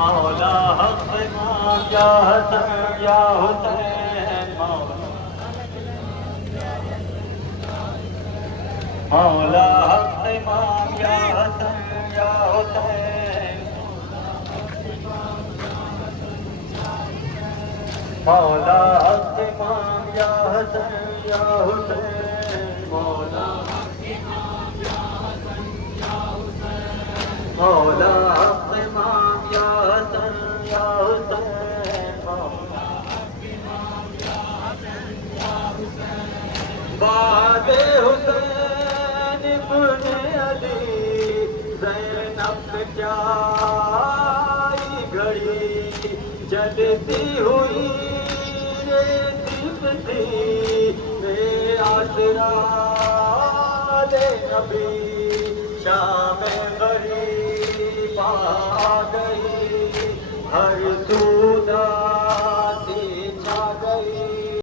مولا حق امام یا حسن یا حسین مولا حق امام یا حسن یا حسین مولا حق امام یا حسن یا حسین مولا مولا حق امام یا حسن یا حسین بعد حسین ابن علی زینب کیا گھڑی چلتی ہوئی دیپتی میں آسرا دے نبی شام غریب آ گئی ہر تو